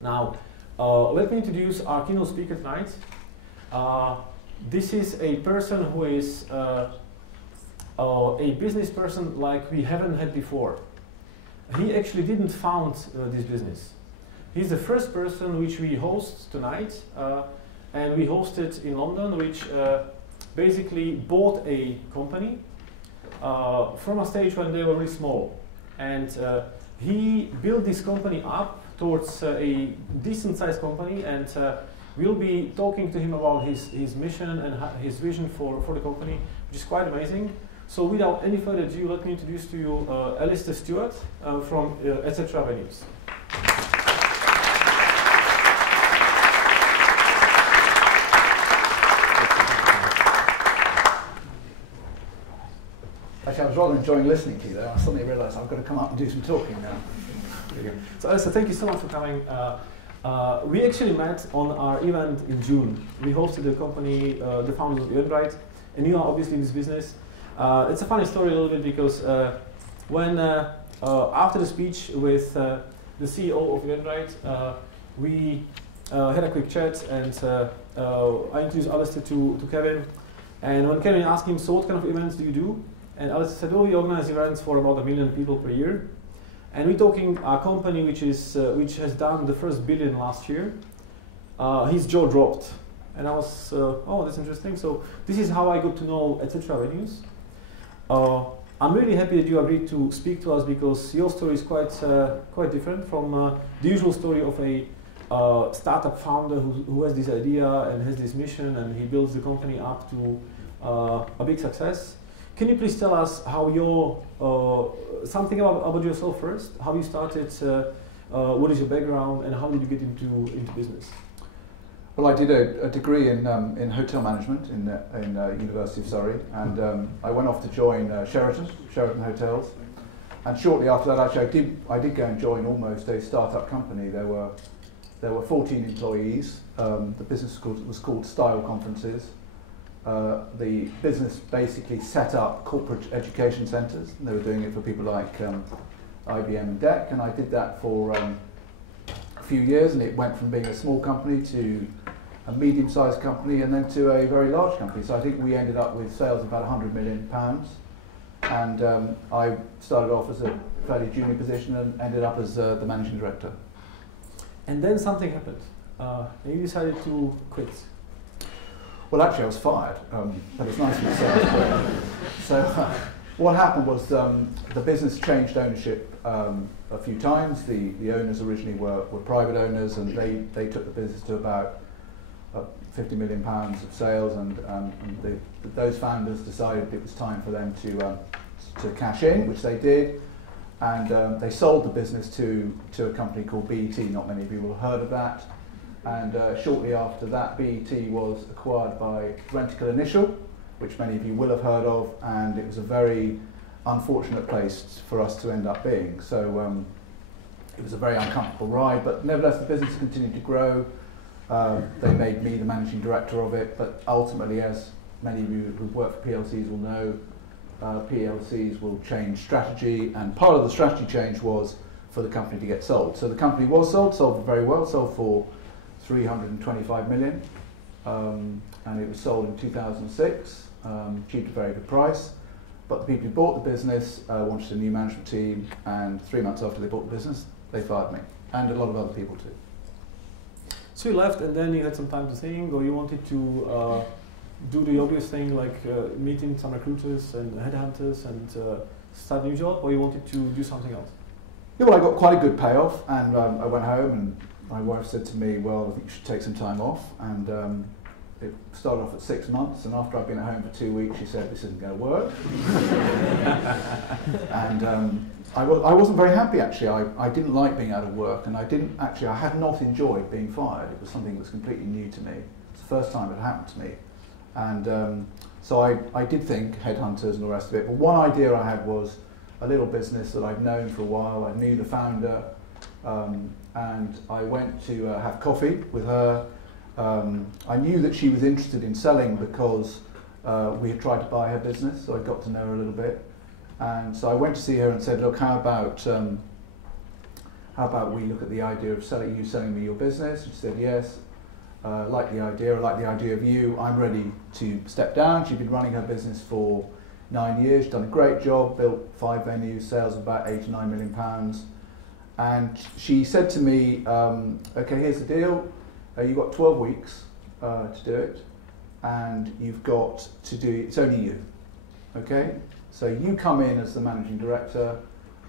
Now, let me introduce our keynote speaker tonight. This is a person who is a business person like we haven't had before. He actually didn't found this business. He's the first person which we host tonight, and we hosted in London, which basically bought a company from a stage when they were really small. And he built this company up towards a decent-sized company, and we'll be talking to him about his mission and his vision for the company, which is quite amazing. So without any further ado, let me introduce to you Alastair Stewart from etc.venues. Actually, I was rather enjoying listening to you there. I suddenly realised I've got to come up and do some talking now. So Alastair, thank you so much for coming. We actually met on our event in June. We hosted the company, the founders of Ernst, and you are obviously in this business. It's a funny story a little bit because when after the speech with the CEO of Ernst, we had a quick chat, and I introduced Alastair to Kevin. And when Kevin asked him, so what kind of events do you do? And Alastair said, oh, we organize events for about 1 million people per year. And we're talking a company which has done the first billion last year. His jaw dropped. And I was, oh, that's interesting. So this is how I got to know etc.venues. I'm really happy that you agreed to speak to us because your story is quite different from the usual story of a startup founder who has this idea and has this mission, and he builds the company up to a big success. Can you please tell us how something about yourself first? How you started? What is your background, and how did you get into business? Well, I did a degree in hotel management in University of Surrey, and I went off to join Sheraton Hotels. And shortly after that, actually, I did go and join almost a startup company. There were 14 employees. The business was called Style Conferences. The business basically set up corporate education centres. They were doing it for people like IBM and DEC, and I did that for a few years, and it went from being a small company to a medium-sized company and then to a very large company. So I think we ended up with sales of about £100 million, and I started off as a fairly junior position and ended up as the managing director. And then something happened, and you decided to quit. Well, actually, I was fired, but it's nice to say. So what happened was the business changed ownership a few times. The owners originally were private owners, and they took the business to about £50 million of sales, and those founders decided it was time for them to cash in, which they did, and they sold the business to a company called BET. Not many of you will have heard of that. And shortly after that, BET was acquired by Rentokil Initial, which many of you will have heard of, and it was a very unfortunate place for us to end up being. So it was a very uncomfortable ride, but nevertheless the business continued to grow. They made me the managing director of it, but ultimately, as many of you who've worked for PLCs will know, PLCs will change strategy, and part of the strategy change was for the company to get sold. So the company was sold very well, sold for 325 million, and it was sold in 2006, achieved a very good price, but the people who bought the business wanted a new management team, and 3 months after they bought the business, they fired me, and a lot of other people too. So you left, and then you had some time to think, or you wanted to do the obvious thing like meeting some recruiters and headhunters and start a new job, or you wanted to do something else? Yeah, well, I got quite a good payoff, and I went home, and my wife said to me, well, I think you should take some time off, and it started off at 6 months, and after I'd been at home for 2 weeks, she said, this isn't going to work. And I wasn't very happy, actually. I didn't like being out of work, and I had not enjoyed being fired. It was something that was completely new to me. It's the first time it happened to me. And so I did think headhunters and all the rest of it, but one idea I had was a little business that I'd known for a while. I knew the founder, and I went to have coffee with her. I knew that she was interested in selling because we had tried to buy her business, so I got to know her a little bit. And so I went to see her and said, look, how about how about we look at the idea of selling me your business? She said, yes, I like the idea of you, I'm ready to step down. She'd been running her business for 9 years, done a great job, built 5 venues, sales of about £8 to £9 million. And she said to me, okay, here's the deal, you've got 12 weeks to do it, and you've got to do, it's only you, okay? So you come in as the managing director,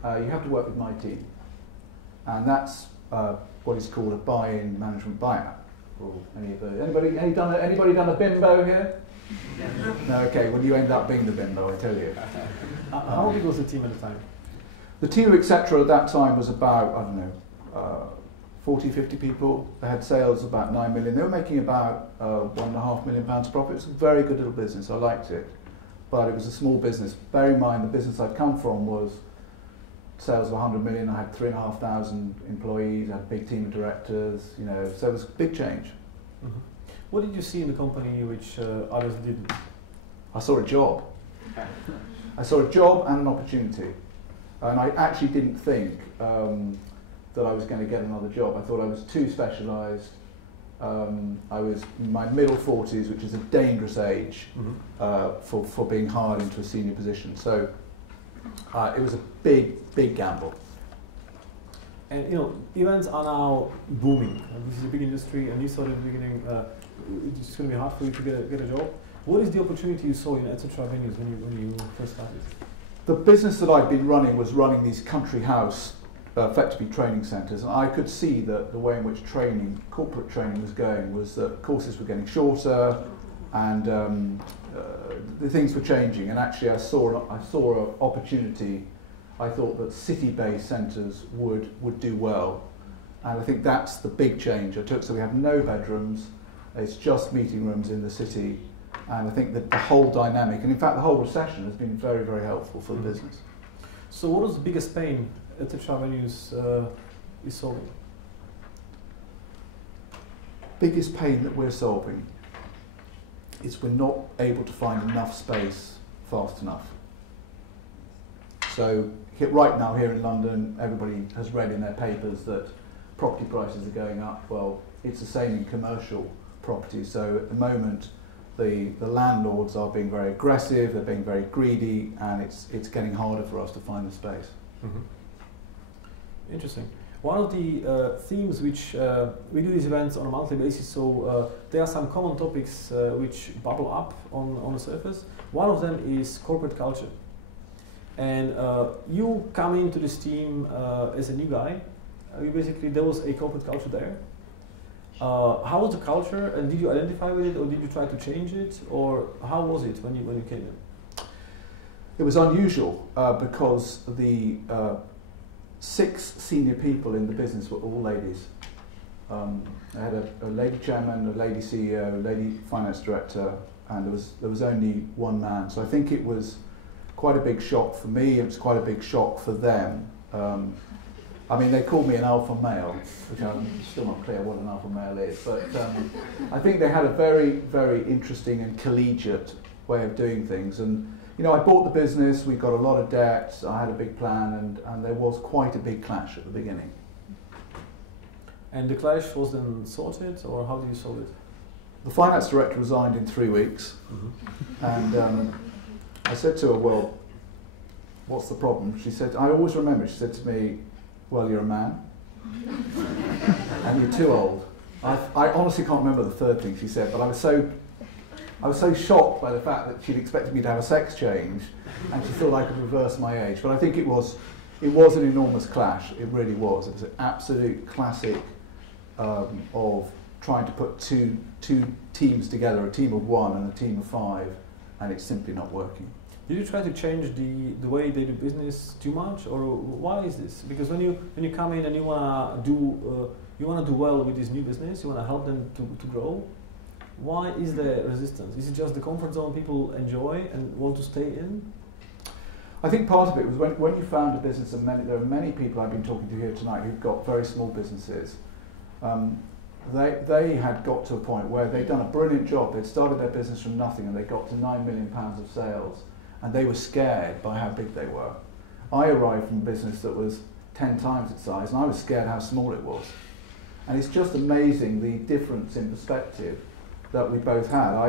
you have to work with my team. And that's what is called a buy-in management buyout. Anybody done a bimbo here? No, okay, well you end up being the bimbo, I tell you. How big was the team at the time? The team of etc. at that time was about, I don't know, 40, 50 people. They had sales of about 9 million. They were making about £1.5 million profit. It was a very good little business, I liked it. But it was a small business. Bear in mind, the business I'd come from was sales of 100 million. I had 3,500 employees, I had a big team of directors, you know, so it was a big change. Mm-hmm. What did you see in the company which others didn't? I saw a job. I saw a job and an opportunity. And I actually didn't think that I was going to get another job. I thought I was too specialised. I was in my middle 40s, which is a dangerous age for being hired into a senior position. So it was a big gamble. And you know, events are now booming. And this is a big industry, and you thought at the beginning it's going to be hard for you to get a job. What is the opportunity you saw in etc.venues when you first started? The business that I'd been running was running these country house, effectively training centres, and I could see that the way in which corporate training was going was that courses were getting shorter, and the things were changing. And actually, I saw an opportunity. I thought that city-based centres would do well, and I think that's the big change I took. So we have no bedrooms; it's just meeting rooms in the city. And I think that the whole dynamic, and in fact the whole recession, has been very, very helpful for the business. So what was the biggest pain etc.venues is solving? Biggest pain that we're solving is we're not able to find enough space fast enough. So right now here in London, everybody has read in their papers that property prices are going up. Well, it's the same in commercial property. So at the moment, the landlords are being very aggressive, they're being very greedy, and it's getting harder for us to find the space. Mm-hmm. Interesting. One of the themes which we do these events on a monthly basis, so there are some common topics which bubble up on the surface. One of them is corporate culture. And you come into this team as a new guy. There was a corporate culture there. How was the culture, and did you identify with it, or did you try to change it, or how was it when you came in? It was unusual because the 6 senior people in the business were all ladies. I had a lady chairman, a lady CEO, a lady finance director, and there was only one man. So I think it was quite a big shock for me. It was quite a big shock for them. I mean, they called me an alpha male, which I'm still not clear what an alpha male is, but I think they had a very, very interesting and collegiate way of doing things. And you know, I bought the business, we got a lot of debt, I had a big plan, and there was quite a big clash at the beginning. And the clash was then sorted, or how did you solve it? The finance director resigned in 3 weeks, and I said to her, well, what's the problem? She said, I always remember, she said to me, well, you're a man, and you're too old. I honestly can't remember the third thing she said, but I was so shocked by the fact that she'd expected me to have a sex change, and she thought I could reverse my age. But I think it was an enormous clash. It really was. It was an absolute classic of trying to put two teams together, a team of 1 and a team of 5, and it's simply not working. Did you try to change the way they do business too much, or why is this? Because when you come in and you wanna do well with this new business, you wanna help them to grow. Why is there resistance? Is it just the comfort zone people enjoy and want to stay in? I think part of it was when you found a business, and there are many people I've been talking to here tonight who've got very small businesses. They had got to a point where they'd done a brilliant job. They'd started their business from nothing, and they got to £9 million of sales, and they were scared by how big they were. I arrived from a business that was 10 times its size, and I was scared how small it was. And it's just amazing the difference in perspective that we both had.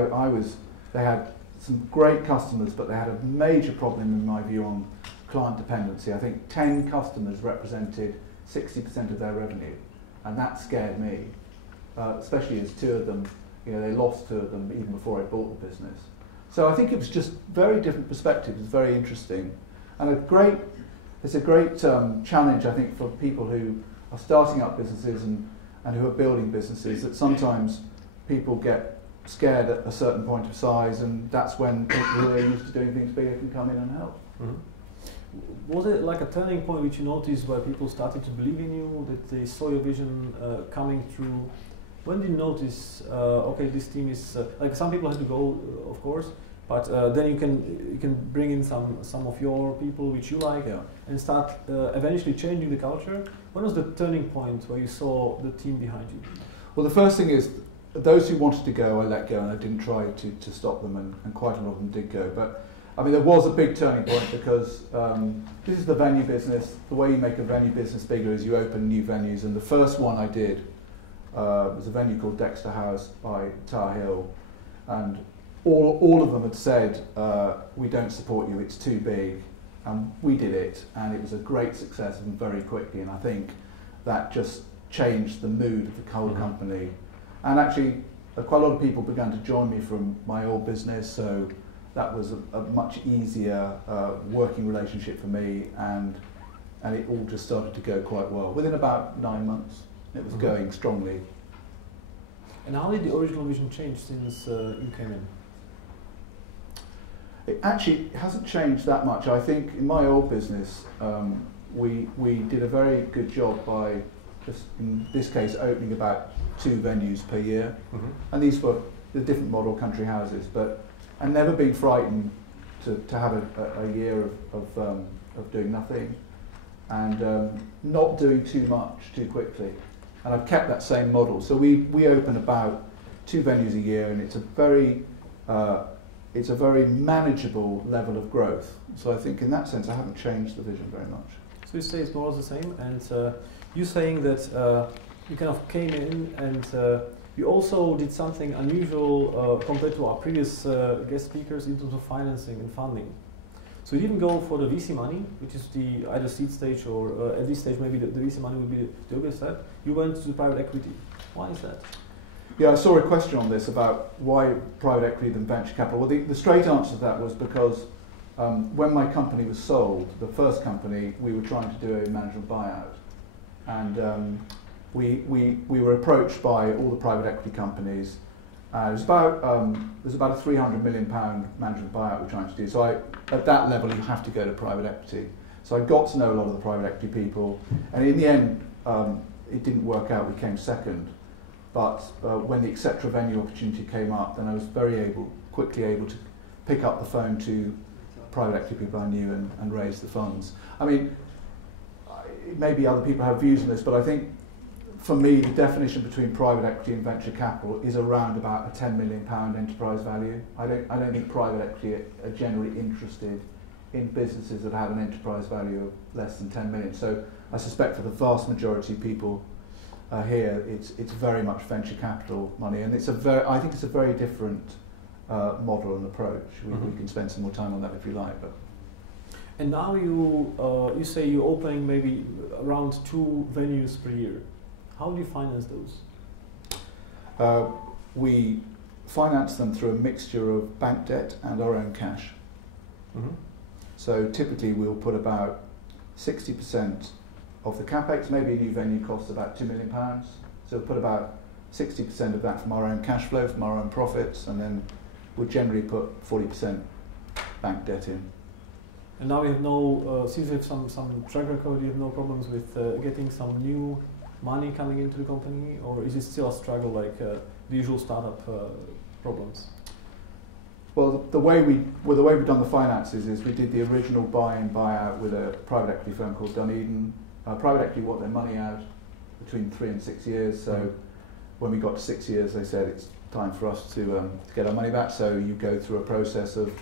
They had some great customers, but they had a major problem, in my view, on client dependency. I think 10 customers represented 60% of their revenue, and that scared me, especially as two of them, they lost two of them even before I bought the business. So I think it was just very different perspectives. It's very interesting, and it's a great challenge, I think, for people who are starting up businesses and who are building businesses, that sometimes people get scared at a certain point of size, and that's when people who are used to doing things bigger can come in and help. Mm-hmm. Was it like a turning point which you noticed where people started to believe in you, that they saw your vision coming through? When did you notice, okay, this team is, like some people had to go, of course, but then you can bring in some of your people which you like, yeah, and start eventually changing the culture? When was the turning point where you saw the team behind you? Well, the first thing is, those who wanted to go, I let go, and I didn't try to stop them, and quite a lot of them did go. But I mean, there was a big turning point because this is the venue business. The way you make a venue business bigger is you open new venues, and the first one I did was a venue called Dexter House by Tower Hill, and all of them had said, we don't support you, it's too big, and we did it, and it was a great success and very quickly, and I think that just changed the mood of the whole company. And actually, quite a lot of people began to join me from my old business, so that was a much easier working relationship for me, and it all just started to go quite well. Within about 9 months, it was going strongly. And how did the original vision change since you came in? It actually hasn't changed that much. I think in my old business, we did a very good job by just, in this case, opening about 2 venues per year. And these were the different model country houses, but I've never been frightened to have a year of doing nothing and not doing too much too quickly. And I've kept that same model. So we open about 2 venues a year, and it's a very manageable level of growth. So I think in that sense I haven't changed the vision very much. So you say it's more or less the same, and you're saying that you kind of came in and you also did something unusual compared to our previous guest speakers in terms of financing and funding. So you didn't go for the VC money, which is the either seed stage or at this stage maybe the VC money would be the obvious step. You went to private equity. Why is that? Yeah, I saw a question on this about why private equity than venture capital. Well, the straight answer to that was because when my company was sold, the first company, we were trying to do a management buyout. And we were approached by all the private equity companies. It was about a £300 million management buyout we're trying to do. So at that level, you have to go to private equity. So I got to know a lot of the private equity people. And in the end, it didn't work out. We came second. But when the etc.venue opportunity came up, then I was quickly able to pick up the phone to private equity people I knew and raise the funds. I mean, maybe other people have views on this, but I think for me the definition between private equity and venture capital is around about a £10 million enterprise value. I don't think private equity are generally interested in businesses that have an enterprise value of less than 10 million. So I suspect for the vast majority of people here, it's very much venture capital money, and I think it's a very different model and approach. We can spend some more time on that if you like. But. And now you say you're opening maybe around 2 venues per year. How do you finance those? We finance them through a mixture of bank debt and our own cash. So typically we'll put about 60% of the capex. Maybe a new venue costs about £2 million. So we'll put about 60% of that from our own cash flow, from our own profits, and then we'll generally put 40% bank debt in. And now you have since you have some track record, you have no problems with getting some new money coming into the company, or is it still a struggle like the usual startup problems? Well, the way we've done the finances is we did the original buyout with a private equity firm called Dunedin. Private equity want their money out between 3 and 6 years. So when we got to 6 years, they said it's time for us to get our money back. So you go through a process of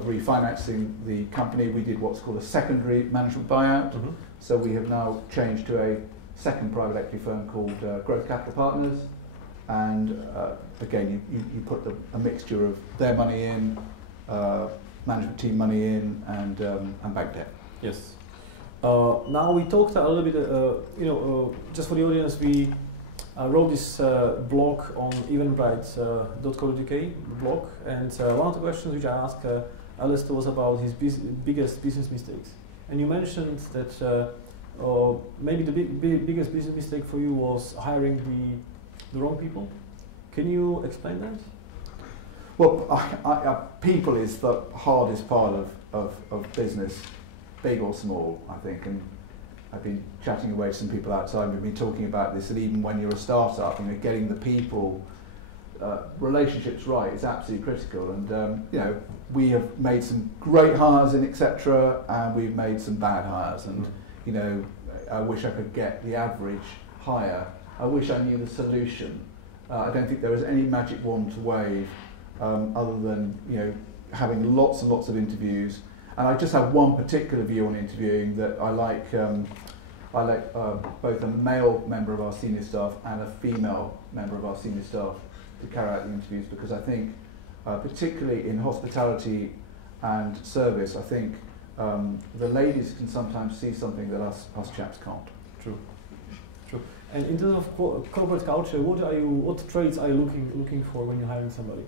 refinancing the company. We did what's called a secondary management buyout. Mm-hmm. So we have now changed to a second private equity firm called Rentokil Capital Partners. And again, you put a mixture of their money in, management team money in, and bank debt. Yes. Now we talked a little bit, just for the audience, we wrote this blog on eventbrite.co.uk blog, and one of the questions which I asked Alastair was about his biggest business mistakes. And you mentioned that maybe the biggest business mistake for you was hiring the wrong people. Can you explain that? Well, people is the hardest part of business, big or small, I think. And I've been chatting away to some people outside, and we've been talking about this, that even when you're a startup, getting the people relationships right is absolutely critical. And we have made some great hires in etc., and we've made some bad hires. And I wish I could get the average hire. I wish I knew the solution. I don't think there is any magic wand to wave, other than having lots and lots of interviews. And I just have one particular view on interviewing, that I like both a male member of our senior staff and a female member of our senior staff to carry out the interviews, because I think, particularly in hospitality and service, I think the ladies can sometimes see something that us chaps can't. True. And in terms of corporate culture, what traits are you looking for when you're hiring somebody?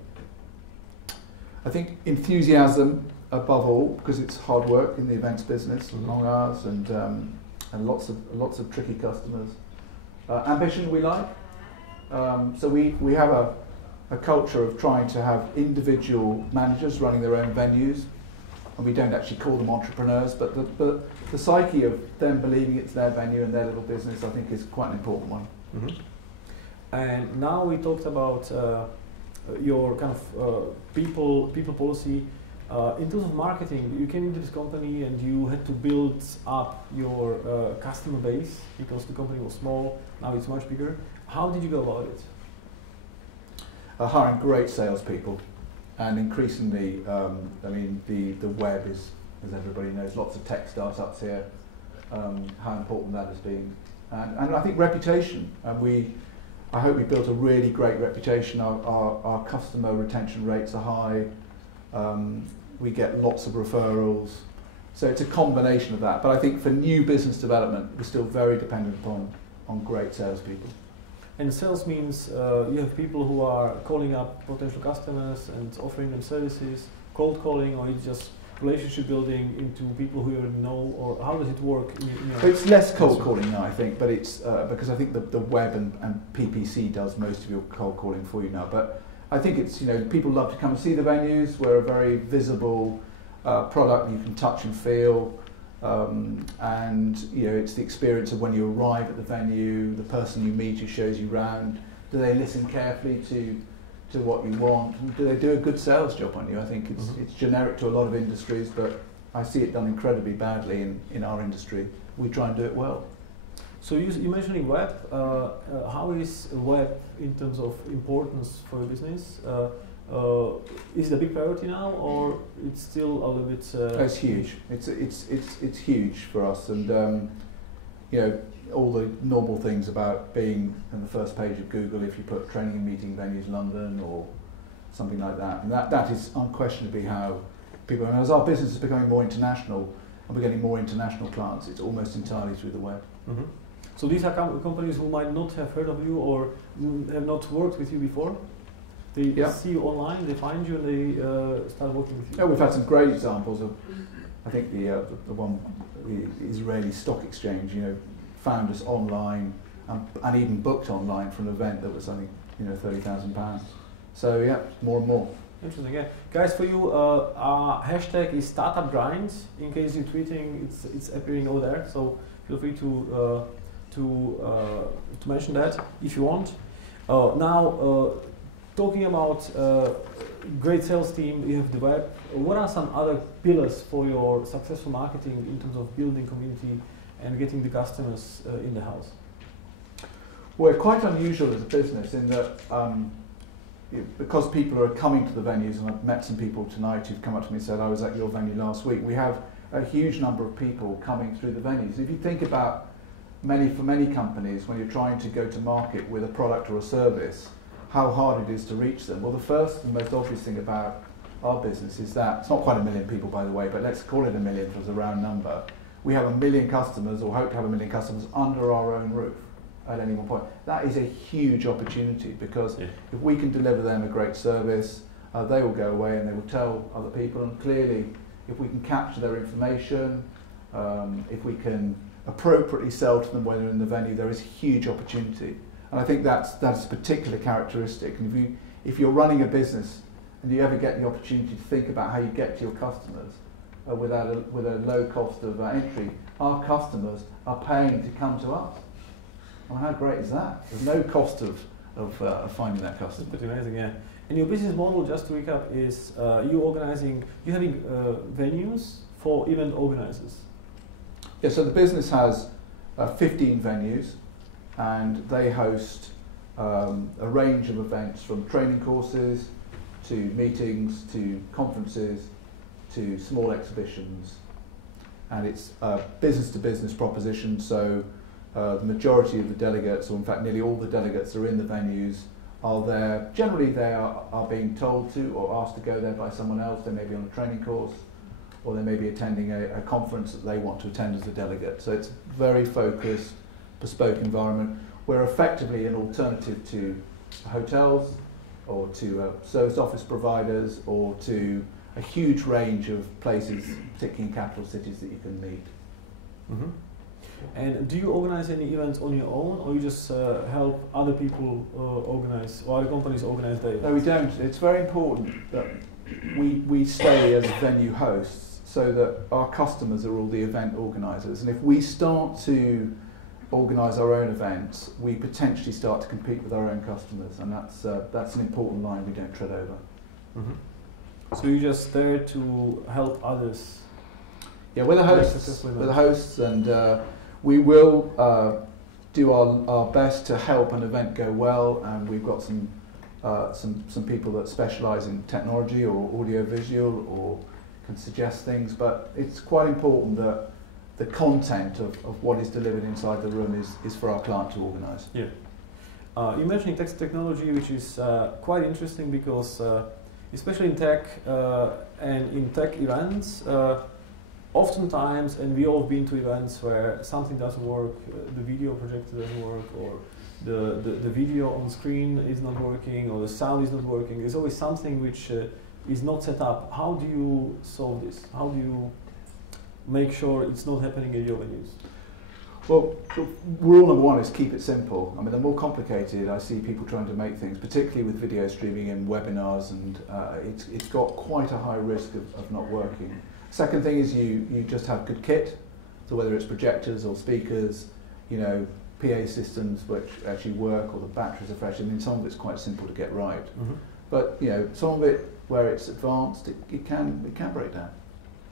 I think enthusiasm above all, because it's hard work in the events business, Mm-hmm. long hours and lots of tricky customers. Ambition we like. So we have a culture of trying to have individual managers running their own venues, and we don't actually call them entrepreneurs, but the psyche of them believing it's their venue and their little business, I think, is quite an important one. Mm-hmm. And now we talked about your kind of people policy. In terms of marketing, you came into this company and you had to build up your customer base because the company was small. Now it's much bigger. How did you go about it? Hiring great salespeople, and increasingly, the web is, as everybody knows, lots of tech startups here. How important that has been, and I think reputation. I hope we built a really great reputation. Our customer retention rates are high. We get lots of referrals. So it's a combination of that. But I think for new business development, we're still very dependent on great salespeople. And sales means you have people who are calling up potential customers and offering them services, cold calling, or it's just relationship building into people who you already know, or how does it work? So it's less cold calling now, I think, but it's because I think the web and PPC does most of your cold calling for you now. But I think it's, people love to come and see the venues. We're a very visible product you can touch and feel. And it's the experience of when you arrive at the venue, the person you meet who shows you around. Do they listen carefully to what you want? And do they do a good sales job on you? I think it's generic to a lot of industries, but I see it done incredibly badly in our industry. We try and do it well. So you're mentioning web. How is web in terms of importance for your business? Is it a big priority now, or it's still a little bit? It's huge. It's huge for us, and all the normal things about being on the first page of Google if you put training and meeting venues London or something like that, and that is unquestionably how people. And as our business is becoming more international and we're getting more international clients, it's almost entirely through the web. Mm-hmm. So these are companies who might not have heard of you or have not worked with you before. They see you online, they find you, and they start working with you. Yeah, we've had some great examples of. I think the one, the Israeli stock exchange, found us online and even booked online for an event that was, I think, £30,000. So yeah, more and more. Interesting, yeah. Guys, for you, our hashtag is Startup Grind. In case you're tweeting, it's appearing over there. So feel free to mention that if you want. Now, talking about great sales team, you have the web. What are some other pillars for your successful marketing in terms of building community and getting the customers in the house? We're quite unusual as a business in that, because people are coming to the venues, and I've met some people tonight who've come up to me and said, I was at your venue last week. We have a huge number of people coming through the venues. If you think about for many companies, when you're trying to go to market with a product or a service, how hard it is to reach them. Well, the first and most obvious thing about our business is that, it's not quite 1 million people, by the way, but let's call it 1 million as a round number. We have 1 million customers, or hope to have 1 million customers, under our own roof at any one point. That is a huge opportunity, because if we can deliver them a great service, they will go away and they will tell other people, and clearly if we can capture their information, if we can appropriately sell to them when they're in the venue, there is huge opportunity. And I think that's a particular characteristic. And if you're running a business and you ever get the opportunity to think about how you get to your customers with a low cost of entry, our customers are paying to come to us. Well, how great is that? There's no cost of finding that customer. That's pretty amazing, yeah. And your business model, just to recap, is you having venues for event organizers. Yeah, so the business has 15 venues, and they host a range of events, from training courses to meetings to conferences to small exhibitions, and it's a business-to-business proposition. So the majority of the delegates, or in fact nearly all the delegates that are in the venues, are there. Generally they are being told to or asked to go there by someone else. They may be on a training course, or they may be attending a conference that they want to attend as a delegate. So it's a very focused, bespoke environment. We're effectively an alternative to hotels, or to service office providers, or to a huge range of places, particularly in capital cities, that you can meet. Mm-hmm. And do you organize any events on your own, or you just help other people organize, or other companies organize their events? No, we don't. It's very important that we stay as venue hosts, so that our customers are all the event organisers. And if we start to organise our own events, we potentially start to compete with our own customers, and that's an important line we don't tread over. Mm-hmm. So you're just there to help others? Yeah, we're the hosts, and we will do our best to help an event go well, and we've got some people that specialise in technology or audio-visual, or can suggest things, but it's quite important that the content of what is delivered inside the room is for our client to organise. Yeah. You mentioned technology, which is quite interesting, because especially in tech and in tech events, oftentimes, and we all have been to events where something doesn't work, the video projector doesn't work, or the video on screen is not working, or the sound is not working. There's always something which is not set up. How do you solve this? How do you make sure it's not happening at your venues? Well, rule number one is keep it simple. I mean, the more complicated I see people trying to make things, particularly with video streaming and webinars, and it's got quite a high risk of not working. Second thing is you just have good kit, so whether it's projectors or speakers, PA systems which actually work, or the batteries are fresh. I mean, some of it's quite simple to get right, but some of it where it's advanced, it can break down.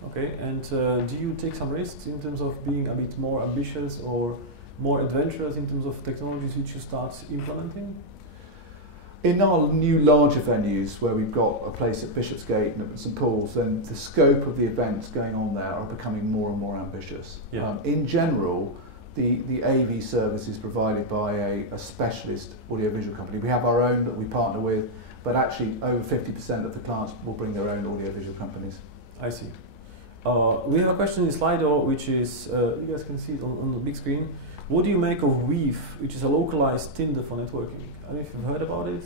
Okay, and do you take some risks in terms of being a bit more ambitious or more adventurous in terms of technologies which you start implementing? In our new larger venues, where we've got a place at Bishopsgate and at St Paul's, then the scope of the events going on there are becoming more and more ambitious. Yeah. In general, the AV service is provided by a specialist audiovisual company. We have our own that we partner with, but actually over 50% of the clients will bring their own audiovisual companies. I see. We have a question in Slido, which is, you guys can see it on the big screen. What do you make of Weave, which is a localized Tinder for networking? I don't know if you've heard about it,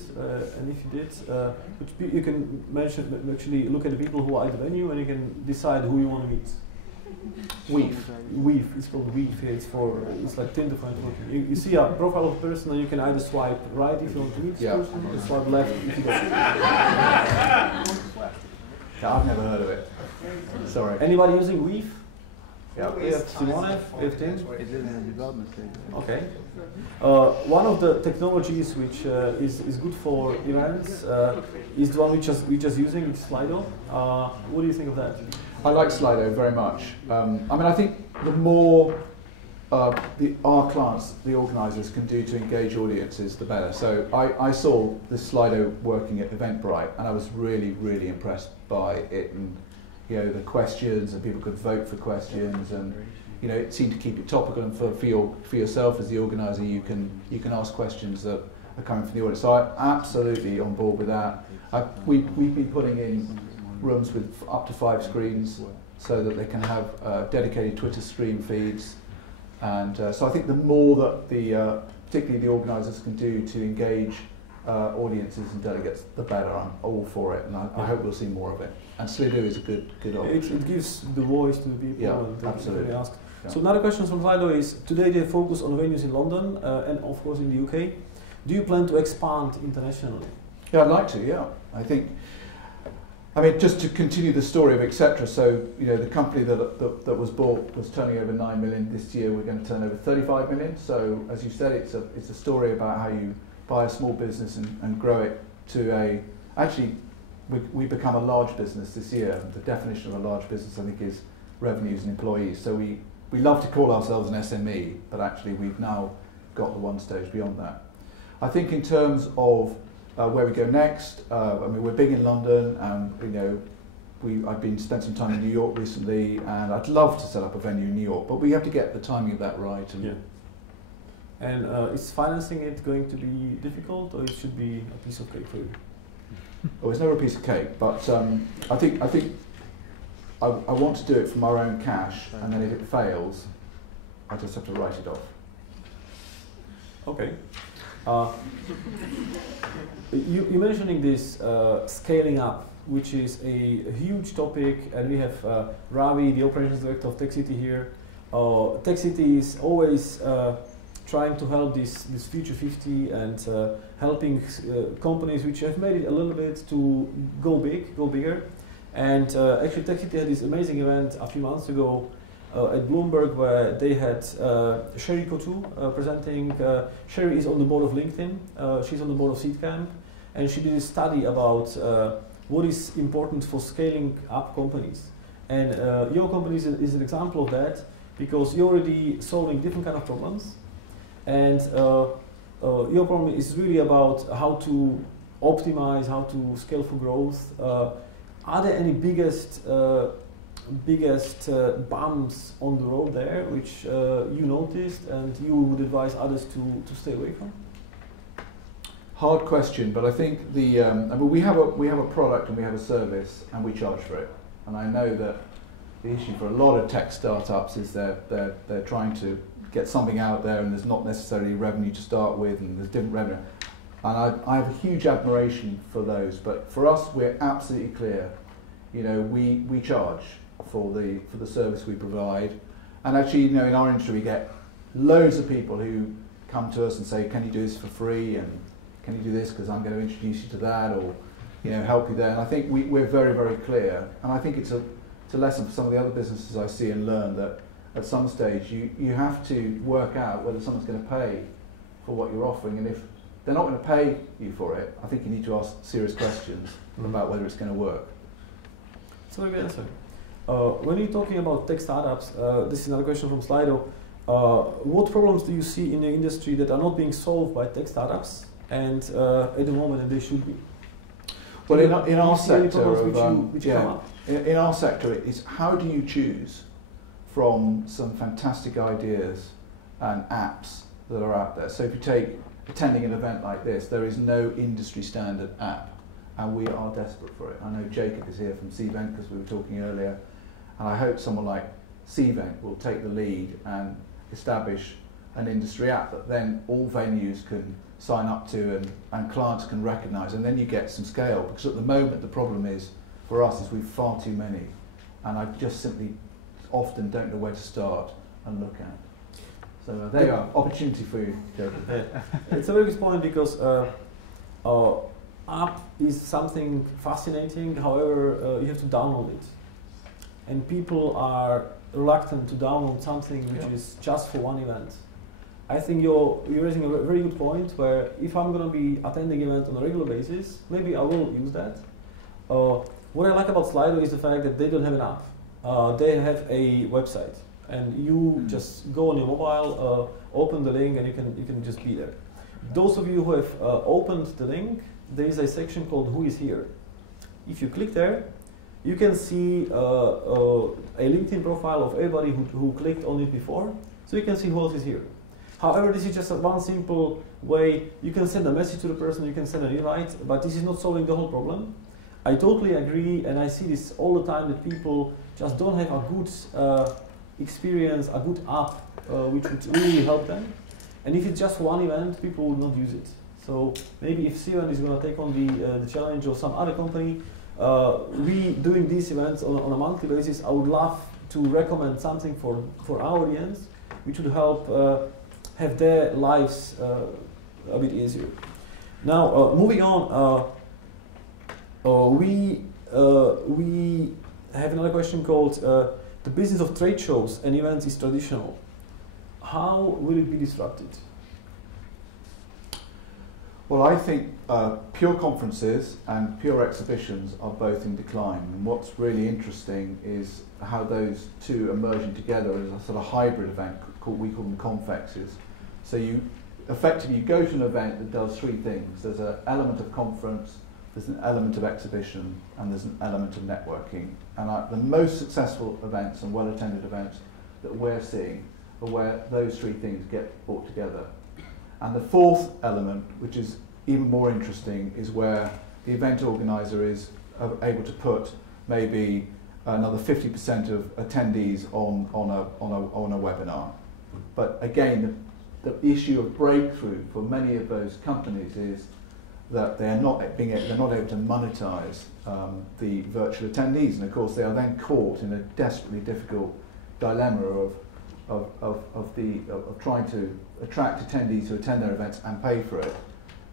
and if you did, you can actually look at the people who are at the venue, and you can decide who you want to meet. Weave, it's called Weave here. It's like Tinder for networking. You see a profile of a person, and you can either swipe right if you want to meet this person, or swipe left if you don't. Yeah, I've never heard of it. Sorry. Anybody using Weave? Yeah. Simone, 15? It is in the development stage. Okay. One of the technologies which is good for events is the one we just using, it's Slido. What do you think of that? I like Slido very much. I mean, I think the more our clients, the organisers, can do to engage audiences, the better. So I saw this Slido working at Eventbrite, and I was really, really impressed by it, and the questions, and people could vote for questions, and it seemed to keep it topical. And for yourself as the organiser, you can ask questions that are coming from the audience. So I'm absolutely on board with that. We've been putting in rooms with up to 5 screens, so that they can have dedicated Twitter stream feeds. And so I think the more that particularly the organisers can do to engage audiences and delegates, the better. I'm all for it, and I hope we'll see more of it. And Slido is a good option. It gives the voice to the people. Yeah, and absolutely. Ask. Yeah. So another question from Slido is, today they focus on venues in London and of course in the UK. Do you plan to expand internationally? Yeah, I'd like to, yeah. I mean, just to continue the story of etc. So, the company that was bought was turning over 9 million. This year we're going to turn over 35 million. So, as you said, it's a story about how you buy a small business and grow it to actually, we become a large business this year. The definition of a large business, I think, is revenues and employees. So we love to call ourselves an SME, but actually we've now got the one stage beyond that. I think in terms of where we go next, we're big in London, and I've spent some time in New York recently, and I'd love to set up a venue in New York, but we have to get the timing of that right. And is financing it going to be difficult, or it should be a piece of cake for you? Oh, it's never a piece of cake, but I think I want to do it from our own cash, and then if it fails, I just have to write it off. Okay. You're mentioning this scaling up, which is a huge topic, and we have Ravi, the operations director of Tech City here. Tech City is always trying to help this Future 50 and helping companies which have made it a little bit to go bigger. And actually Tech City had this amazing event a few months ago at Bloomberg, where they had Sherry Kotu presenting. Sherry is on the board of LinkedIn, she's on the board of Seedcamp, and she did a study about what is important for scaling up companies. And your company is an example of that, because you're already solving different kind of problems, and your problem is really about how to optimize, how to scale for growth. Are there any biggest bumps on the road there which you noticed and you would advise others to stay away from? Hard question, but I think we have a product and we have a service and we charge for it. And I know that the issue for a lot of tech startups is they're trying to get something out there, and there's not necessarily revenue to start with, and there's different revenue. And I have a huge admiration for those, but for us, we're absolutely clear. We charge for the service we provide, and actually, in our industry, we get loads of people who come to us and say, "Can you do this for free?" and "Can you do this because I'm going to introduce you to that," or help you there. And I think we're very, very clear, and I think it's a lesson for some of the other businesses I see and learn that at some stage you have to work out whether someone's going to pay for what you're offering, and if they're not going to pay you for it, I think you need to ask serious questions about whether it's going to work. That's a very good answer. When you're talking about tech startups, this is another question from Slido. What problems do you see in the industry that are not being solved by tech startups, and at the moment, and they should be? Well, in our sector, in our sector, it's how do you choose from some fantastic ideas and apps that are out there. So if you take attending an event like this, there is no industry standard app, and we are desperate for it. I know Jacob is here from Cvent because we were talking earlier, and I hope someone like Cvent will take the lead and establish an industry app that then all venues can sign up to and clients can recognise, and then you get some scale, because at the moment the problem is for us is we've far too many, and I just simply often don't know where to start and look at. So there you are, opportunity for you, Jacob. It's a very good point, because app is something fascinating, however you have to download it, and people are reluctant to download something which is just for one event. I think you're raising a very good point, where if I'm going to be attending an event on a regular basis, maybe I will use that. What I like about Slido is the fact that they don't have an app. They have a website, and you just go on your mobile, open the link, and you can just be there. Those of you who have opened the link, there is a section called Who is Here. If you click there, you can see a LinkedIn profile of everybody who clicked on it before, so you can see who else is here. However, this is just one simple way. You can send a message to the person, you can send an invite, but this is not solving the whole problem. I totally agree, and I see this all the time, that people just don't have a good experience, a good app, which would really help them. And if it's just one event, people will not use it. So maybe if Steven is going to take on the challenge, or some other company, we doing these events on a monthly basis, I would love to recommend something for our audience, which would help have their lives a bit easier. Now, moving on, we have another question called the business of trade shows and events is traditional. How will it be disrupted? Well, I think pure conferences and pure exhibitions are both in decline. And what's really interesting is how those two are merging together as a sort of hybrid event, we call them confexes. So you effectively go to an event that does three things. There's an element of conference, there's an element of exhibition, and there's an element of networking. And the most successful events and well-attended events that we're seeing are where those three things get brought together. And the fourth element, which is even more interesting, is where the event organizer is able to put maybe another 50% of attendees on a webinar. But again, the issue of breakthrough for many of those companies is that they're not able to monetize the virtual attendees, and of course they are then caught in a desperately difficult dilemma of trying to attract attendees who attend their events and pay for it,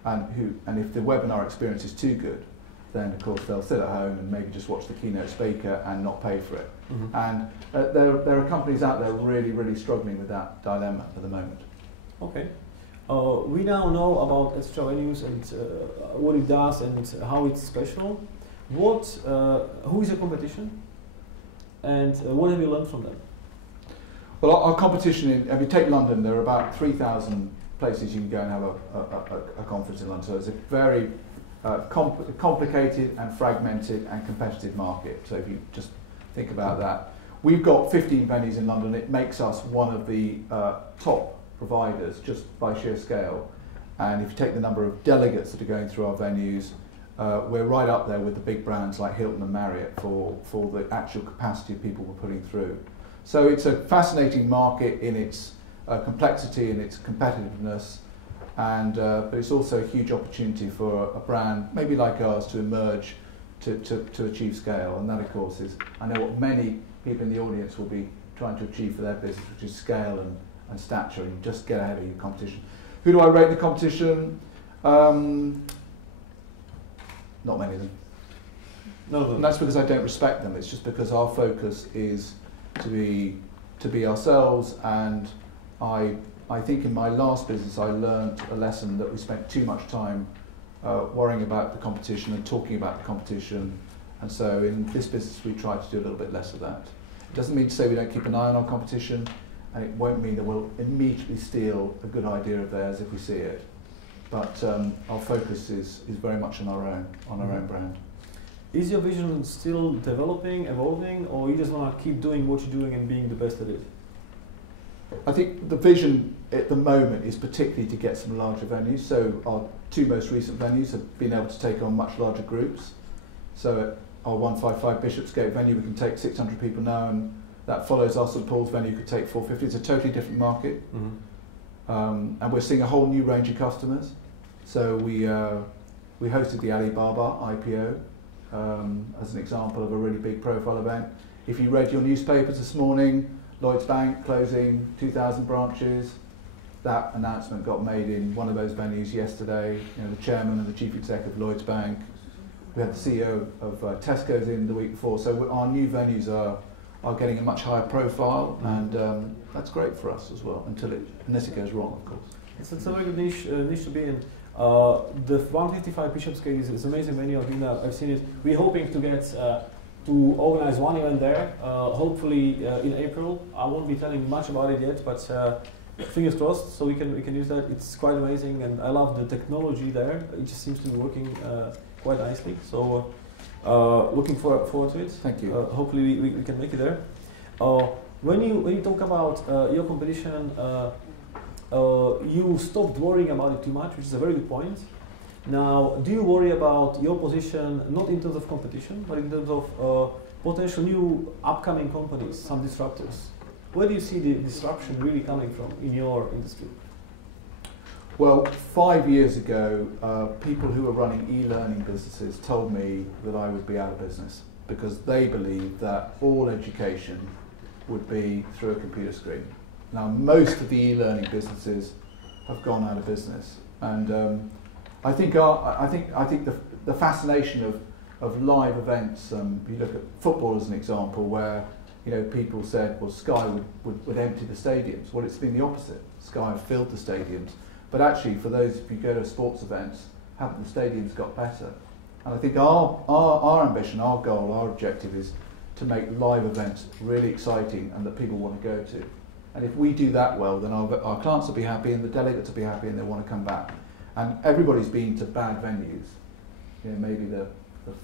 and if the webinar experience is too good, then of course they'll sit at home and maybe just watch the keynote speaker and not pay for it. Mm-hmm. And there are companies out there really struggling with that dilemma at the moment. Okay. We now know about etc.venues and what it does and how it's special. Who is your competition, and what have you learned from them? Well, our competition, if you take London, there are about 3,000 places you can go and have a conference in London. So it's a very complicated and fragmented and competitive market. So if you just think about that. We've got 15 venues in London. It makes us one of the top providers just by sheer scale. And if you take the number of delegates that are going through our venues, we're right up there with the big brands like Hilton and Marriott for the actual capacity of people we're putting through. So it's a fascinating market in its complexity and its competitiveness, and but it's also a huge opportunity for a brand maybe like ours to emerge to achieve scale. And that, of course, is, I know what many people in the audience will be trying to achieve for their business, which is scale and stature, and just get ahead of your competition. Who do I rate the competition? Not many of them. No, and that's because I don't respect them. It's just because our focus is to be ourselves, and I think in my last business I learned a lesson that we spent too much time worrying about the competition and talking about the competition, and so in this business we try to do a little bit less of that. It doesn't mean to say we don't keep an eye on our competition, and it won't mean that we'll immediately steal a good idea of theirs if we see it, but our focus is very much on our own brand. Is your vision still developing, evolving, or you just want to keep doing what you're doing and being the best at it? I think the vision at the moment is particularly to get some larger venues. So our two most recent venues have been able to take on much larger groups. So at our 155 Bishopsgate venue, we can take 600 people now, and that follows our St Paul's venue could take 450. It's a totally different market. Mm-hmm. And we're seeing a whole new range of customers. So we hosted the Alibaba IPO as an example of a really big profile event. If you read your newspapers this morning, Lloyds Bank closing 2,000 branches. That announcement got made in one of those venues yesterday. You know, the chairman and the chief exec of Lloyds Bank. We had the CEO of Tesco's in the week before. So our new venues are getting a much higher profile, and that's great for us as well, unless it goes wrong, of course. It's a very good niche to be in. The 155 Bishopsgate is an amazing venue. I've been there, I've seen it. We're hoping to get to organize one event there, hopefully in April. I won't be telling much about it yet, but fingers crossed. So we can use that. It's quite amazing, and I love the technology there. It just seems to be working quite nicely. So looking forward to it. Thank you. Hopefully we can make it there. When you talk about your competition, you stopped worrying about it too much, which is a very good point. Now, do you worry about your position, not in terms of competition, but in terms of potential new upcoming companies, some disruptors? Where do you see the disruption really coming from in your industry? Well, 5 years ago, people who were running e-learning businesses told me that I would be out of business because they believed that all education would be through a computer screen. Now, most of the e-learning businesses have gone out of business, and I think the fascination of live events. You look at football as an example, where people said, well, Sky would empty the stadiums. Well, it's been the opposite. Sky have filled the stadiums, but actually, for those if you go to sports events, haven't the stadiums got better? And I think our ambition, our goal, our objective is to make live events really exciting and that people want to go to. And if we do that well, then our clients will be happy and the delegates will be happy and they'll want to come back. And everybody's been to bad venues. Maybe the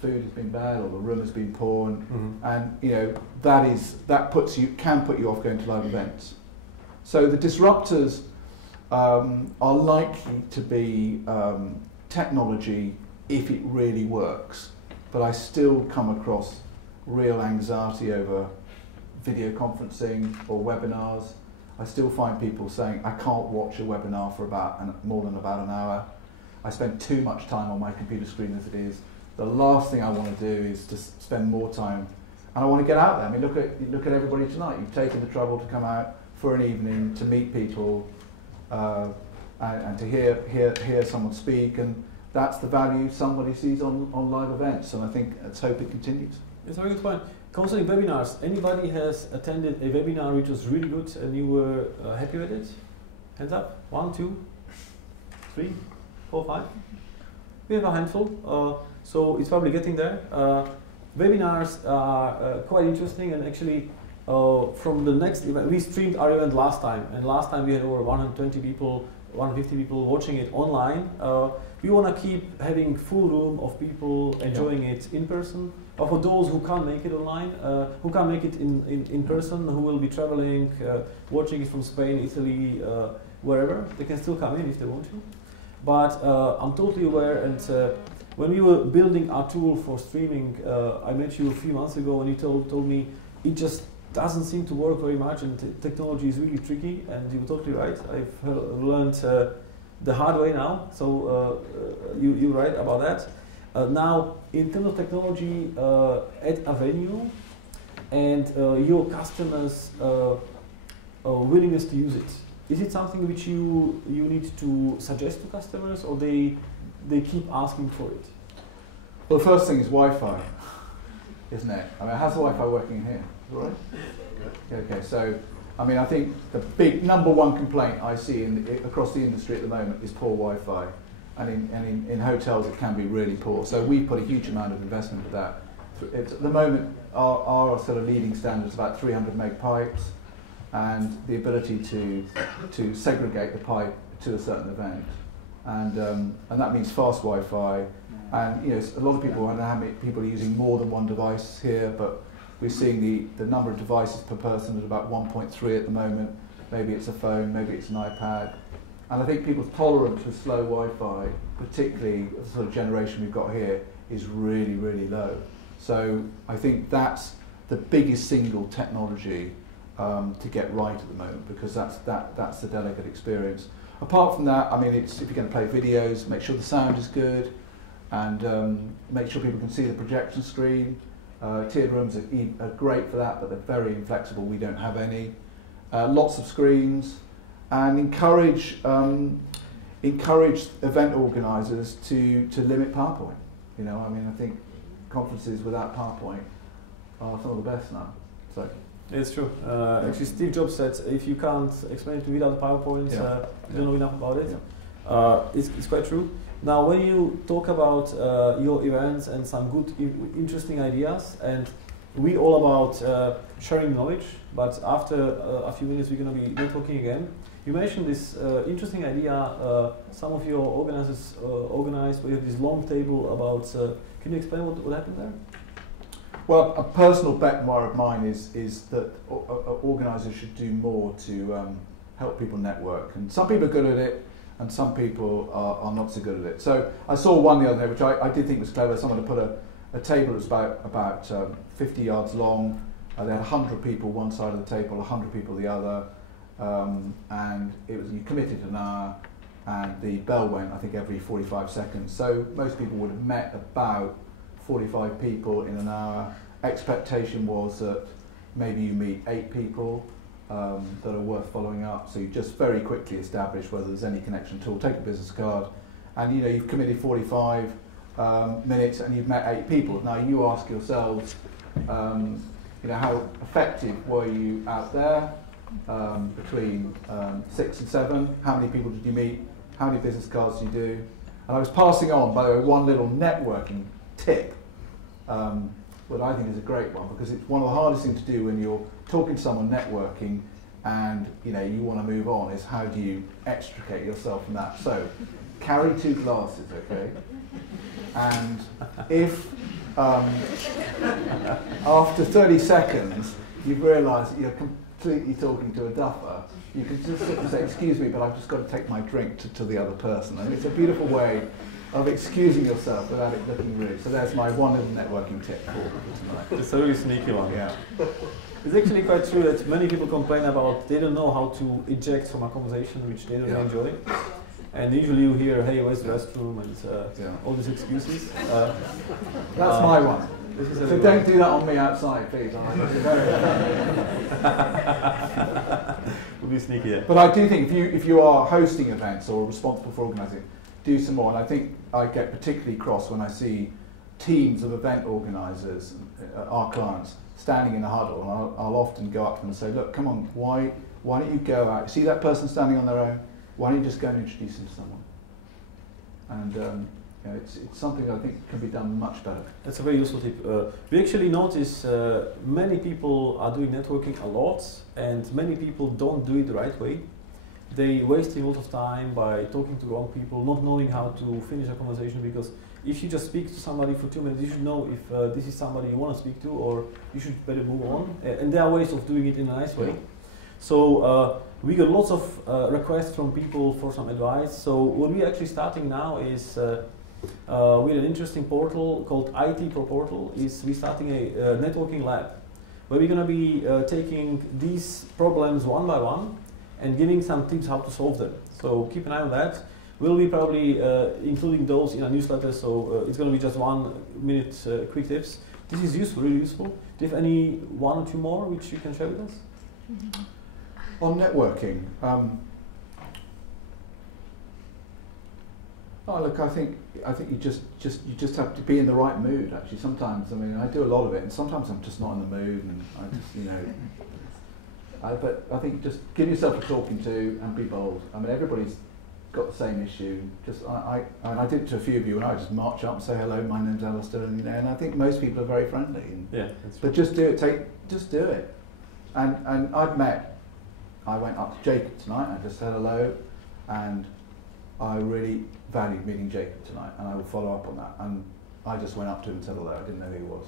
food has been bad or the room has been poor, and that can put you off going to live events. So the disruptors are likely to be technology if it really works, but I still come across real anxiety over video conferencing or webinars. I still find people saying, I can't watch a webinar for more than about an hour. I spend too much time on my computer screen as it is. The last thing I want to do is to spend more time, and I want to get out there. I mean, look at everybody tonight. You've taken the trouble to come out for an evening to meet people and to hear someone speak, and that's the value somebody sees on live events, and I think let's hope it continues. It's a very good point. Concerning webinars, anybody has attended a webinar which was really good and you were happy with it? Hands up. 1, 2, 3, 4, 5. We have a handful, so it's probably getting there. Webinars are quite interesting, and actually from the next event, we streamed our event last time, and last time we had over 120 people, 150 people watching it online. We want to keep having full room of people enjoying it in person. Or for those who can't make it online, who can't make it in person, who will be traveling, watching it from Spain, Italy, wherever, they can still come in if they want to. But I'm totally aware, and when we were building our tool for streaming, I met you a few months ago and you told me it just doesn't seem to work very much, and technology is really tricky, and you're totally right. I've learned the hard way now, so you're right about that. Now, in terms of technology at a venue and your customers' willingness to use it, is it something which you need to suggest to customers, or they keep asking for it? Well, the first thing is Wi-Fi, isn't it? I mean, how's the Wi-Fi working here? All right? Okay, so I mean, I think the big number one complaint I see across the industry at the moment is poor Wi-Fi. And in hotels it can be really poor. So we put a huge amount of investment into that. At the moment, our sort of leading standard is about 300 meg pipes, and the ability to segregate the pipe to a certain event, and that means fast Wi-Fi. And a lot of people, I don't know how many people are using more than one device here, but we're seeing the number of devices per person at about 1.3 at the moment. Maybe it's a phone, maybe it's an iPad. And I think people's tolerance for slow Wi-Fi, particularly the sort of generation we've got here, is really, really low. So I think that's the biggest single technology to get right at the moment, because that's the delegate experience. Apart from that, I mean, if you're going to play videos, make sure the sound is good, and make sure people can see the projection screen. Tiered rooms are great for that, but they're very inflexible. We don't have any. Lots of screens. And encourage event organisers to limit PowerPoint. I mean, I think conferences without PowerPoint are some of the best now. So it's true. Actually, Steve Jobs said, if you can't explain it without PowerPoint, you don't know enough about it. Yeah. It's quite true. Now, when you talk about your events and some good, interesting ideas, and we all about sharing knowledge, but after a few minutes we're going to be networking again. You mentioned this interesting idea, some of your organizers organized, where you have this long table about, can you explain what happened there? Well, a personal bet of mine is that organisers should do more to help people network. And some people are good at it, and some people are not so good at it. So I saw one the other day, which I did think was clever. Someone had put a table that was about 50 yards long. They had 100 people one side of the table, 100 people the other. And it was, you committed an hour, and the bell went, I think, every 45 seconds. So most people would have met about 45 people in an hour. Expectation was that maybe you meet 8 people that are worth following up. So you just very quickly establish whether there's any connection at all. Take a business card, and you know you've committed 45 minutes, and you've met 8 people. Now you ask yourselves, you know, how effective were you out there between 6 and 7? How many people did you meet? How many business cards did you do? And I was passing on, by the way, one little networking tip. What I think is a great one, because it's one of the hardest things to do when you're talking to someone networking and you know you want to move on, is how do you extricate yourself from that. So carry 2 glasses, okay? And if after 30 seconds you've realised that you're completely talking to a duffer, you can just sit and say, excuse me, but I've just got to take my drink to the other person. And it's a beautiful way of excusing yourself without it looking rude. So there's my one little networking tip for tonight. It's a really sneaky one. Yeah. It's actually quite true that many people complain about they don't know how to eject from a conversation which they don't enjoy. And usually you hear, hey, where's the restroom, and all these excuses. That's my one. So don't do that on me outside, please. We'll be sneaky, yeah. But I do think if you are hosting events or responsible for organising, do some more. And I think I get particularly cross when I see teams of event organisers, our clients, standing in a huddle. And I'll often go up to them and say, look, come on, why don't you go out? See that person standing on their own? Why don't you just go and introduce them to someone? And you know, it's something that I think can be done much better. That's a very useful tip. We actually notice many people are doing networking a lot, and many people don't do it the right way. They waste a lot of time by talking to wrong people, not knowing how to finish a conversation, because if you just speak to somebody for 2 minutes, you should know if this is somebody you want to speak to, or you should better move on. And there are ways of doing it in a nice way. So we got lots of requests from people for some advice. So what we're actually starting now is with an interesting portal called ITProPortal. We're starting a networking lab, where we're going to be taking these problems one by one and giving some tips how to solve them. So keep an eye on that. We'll be probably including those in a newsletter, so it's going to be just 1 minute quick tips. This is useful, really useful. Do you have any 1 or 2 more which you can share with us? On networking, look, I think you just have to be in the right mood. Actually, sometimes, I mean, I do a lot of it, and sometimes I'm just not in the mood, and I just, you know. But I think just give yourself a talking to and be bold. I mean, everybody's got the same issue. Just I did it to a few of you, and I just march up and say hello. My name's Alastair, and you know, and I think most people are very friendly. And but just do it. Just do it. And I went up to Jacob tonight. I just said hello, and I really valued meeting Jacob tonight, and I will follow up on that. And I just went up to him and said hello. I didn't know who he was.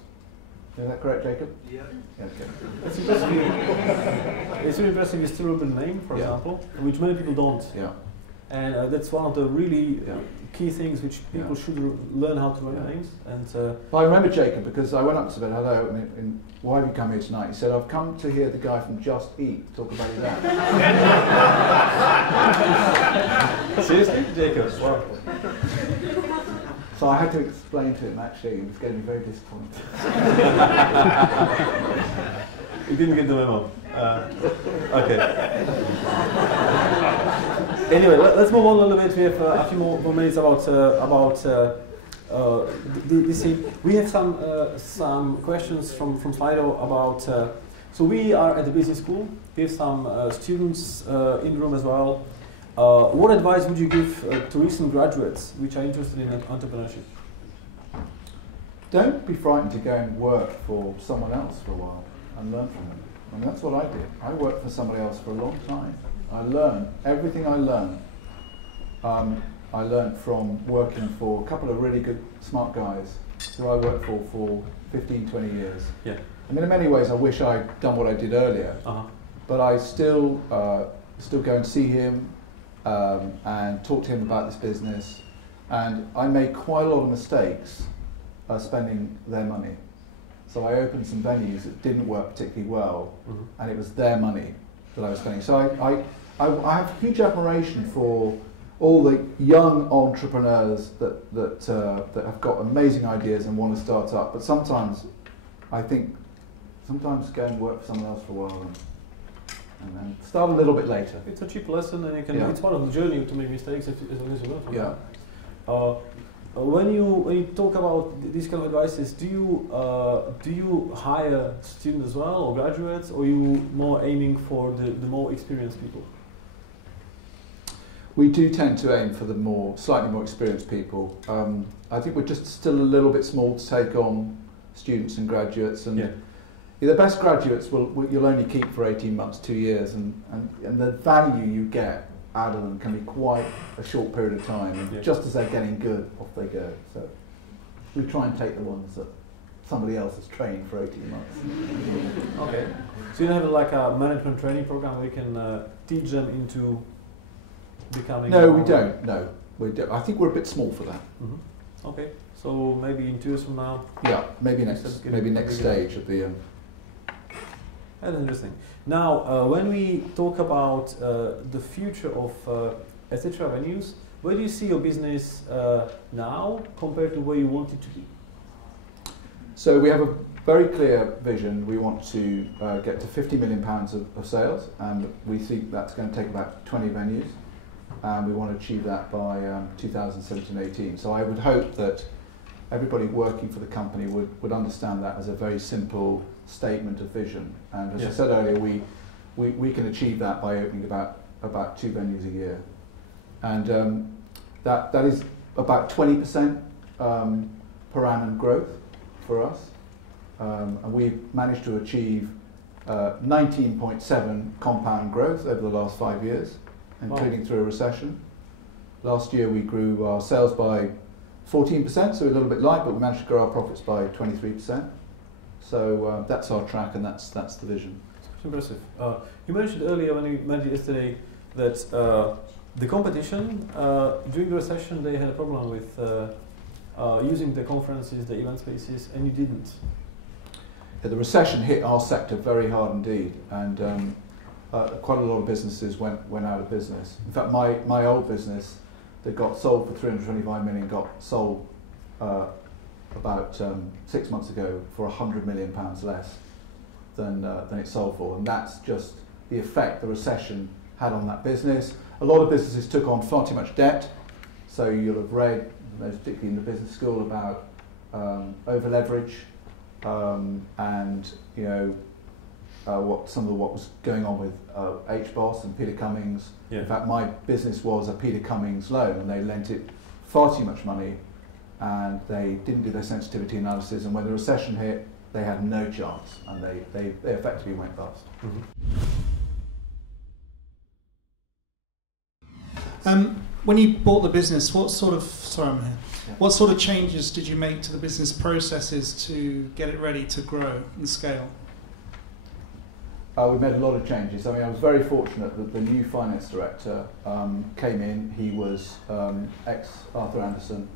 Is that correct, Jacob? Yeah. Okay. It's interesting. It's really impressive. You still remember the name, for example, which many people don't. Yeah. And that's one of the really key things which people should learn how to remember names. And well, I remember Jacob because I went up to him and said hello, and why have you come here tonight? He said, I've come to hear the guy from Just Eat talk about his app. Seriously, Jacob? Wow. So I had to explain to him, actually, it was going to be very disappointing. You didn't get the memo. Okay. Anyway, let's move on a little bit. We have a few more minutes about this thing. We have some questions from Slido about. So we are at the business school. We have some students in the room as well. What advice would you give to recent graduates which are interested in entrepreneurship? don't be frightened to go and work for someone else for a while and learn from them. I mean, that's what I did. I worked for somebody else for a long time. I learned everything I learned. I learned from working for a couple of really good, smart guys who I worked for 15, 20 years. Yeah. I mean, in many ways, I wish I'd done what I did earlier, but I still go and see him and talk to him about this business. And I made quite a lot of mistakes spending their money. So I opened some venues that didn't work particularly well, and it was their money that I was spending. So I have huge admiration for all the young entrepreneurs that have got amazing ideas and want to start up. But sometimes, I think, go and work for someone else for a while and then start a little bit later. It's a cheap lesson, and you can. It's part of the journey to make mistakes as long as you learn from them. When you talk about these kind of advices, do you hire students as well, or graduates, or are you more aiming for the more experienced people? We do tend to aim for the slightly more experienced people. I think we're just still a little bit small to take on students and graduates, and the best graduates you'll only keep for 18 months, 2 years, and the value you get out of them can be quite a short period of time, and just as they're getting good, off they go. So we try and take the ones that somebody else has trained for 18 months. Okay. So you have like a management training program where you can teach them into becoming... No, we don't. No, I think we're a bit small for that. Okay. So maybe in 2 years from now... Yeah, maybe next stage of the... That's interesting. Now, when we talk about the future of etc.venues, where do you see your business now compared to where you want it to be? So we have a very clear vision. We want to get to £50 million of sales, and we think that's going to take about 20 venues, and we want to achieve that by 2017-18. So I would hope that everybody working for the company would understand that as a very simple statement of vision. And as I said earlier, we can achieve that by opening about 2 venues a year. And that is about 20% per annum growth for us. And we've managed to achieve 19.7 compound growth over the last 5 years, including through a recession. Last year we grew our sales by 14%, so a little bit light, but we managed to grow our profits by 23%. So that's our track, and that's the vision. It's impressive. You mentioned earlier, when we met yesterday, that the competition during the recession they had a problem with using the conferences, the event spaces, and you didn't. Yeah, the recession hit our sector very hard indeed, and quite a lot of businesses went out of business. In fact, my old business that got sold for 325 million got sold about 6 months ago for £100 million less than it sold for, and that's just the effect the recession had on that business. A lot of businesses took on far too much debt, so you'll have read, particularly in the business school, about over leverage and what was going on with HBOS and Peter Cummings. In fact, my business was a Peter Cummings loan, and they lent it far too much money, and they didn't do their sensitivity analysis, and when the recession hit, they had no chance, and they effectively went bust. When you bought the business, what sort of changes did you make to the business processes to get it ready to grow and scale? We made a lot of changes. I mean, I was very fortunate that the new finance director came in. He was ex-Arthur Anderson,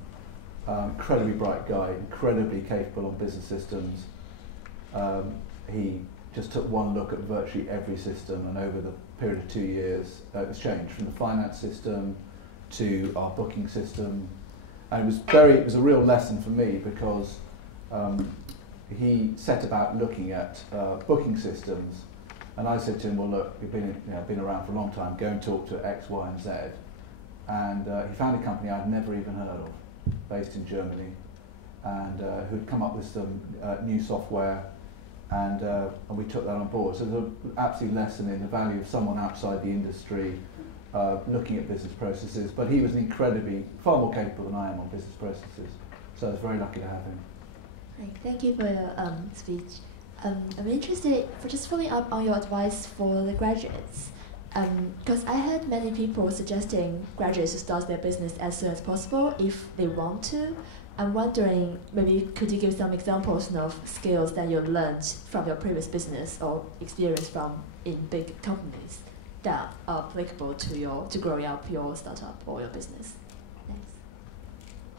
incredibly bright guy, incredibly capable on business systems. He just took one look at virtually every system, and over the period of 2 years, it was changed from the finance system to our booking system. And it was a real lesson for me, because he set about looking at booking systems. And I said to him, well, look, you've been around for a long time, go and talk to X, Y, and Z. And he found a company I'd never even heard of, based in Germany, and who'd come up with some new software, and we took that on board. So there's an absolute lesson in the value of someone outside the industry looking at business processes, but he was far more capable than I am on business processes, so I was very lucky to have him. Right, thank you for your speech. I'm interested, for just following up on your advice for the graduates, because I heard many people suggesting graduates to start their business as soon as possible if they want to. I'm wondering, maybe could you give some examples of skills that you learned from your previous business or experience from in big companies that are applicable to growing up your startup or your business? Thanks.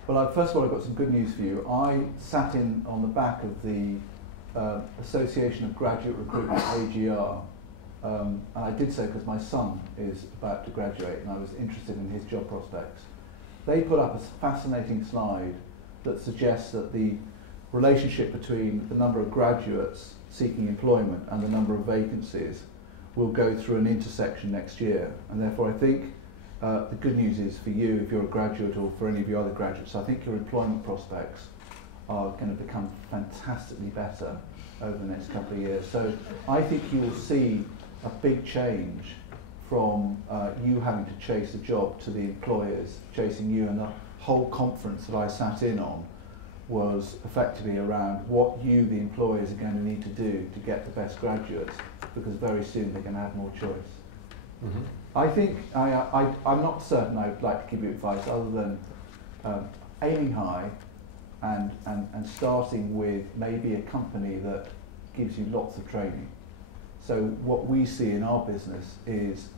Well, first of all, I've got some good news for you. I sat in on the back of the Association of Graduate Recruitment, AGR, and I did so because my son is about to graduate and I was interested in his job prospects. They put up a fascinating slide that suggests that the relationship between the number of graduates seeking employment and the number of vacancies will go through an intersection next year. And therefore I think the good news is for you, if you're a graduate or for any of your other graduates, I think your employment prospects are going to become fantastically better over the next couple of years. So I think you will see a big change from you having to chase a job to the employers chasing you, and the whole conference that I sat in on was effectively around what you, the employers, are going to need to do to get the best graduates, because very soon they're going to have more choice. Mm-hmm. I think, I'm not certain I would like to give you advice other than aiming high and starting with maybe a company that gives you lots of training. So what we see in our business is